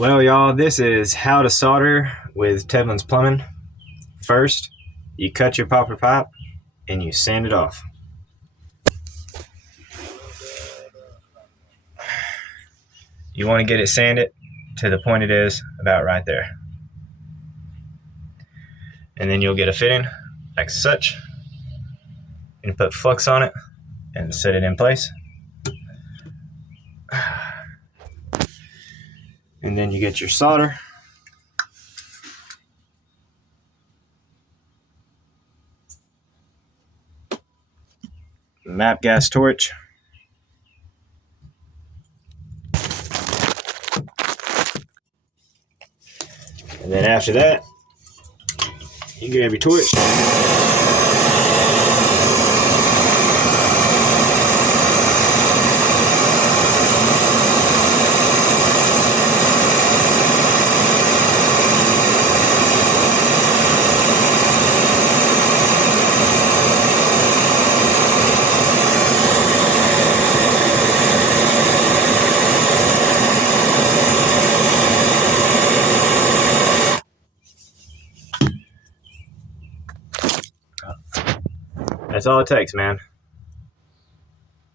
Well, y'all, this is how to solder with Tevlin's Plumbing. First, you cut your popper pipe and you sand it off. You want to get it sanded to the point it is about right there. And then you'll get a fitting like such. You put flux on it and set it in place. And then you get your solder. MAPP gas torch. And then after that, you grab your torch. That's all it takes, man.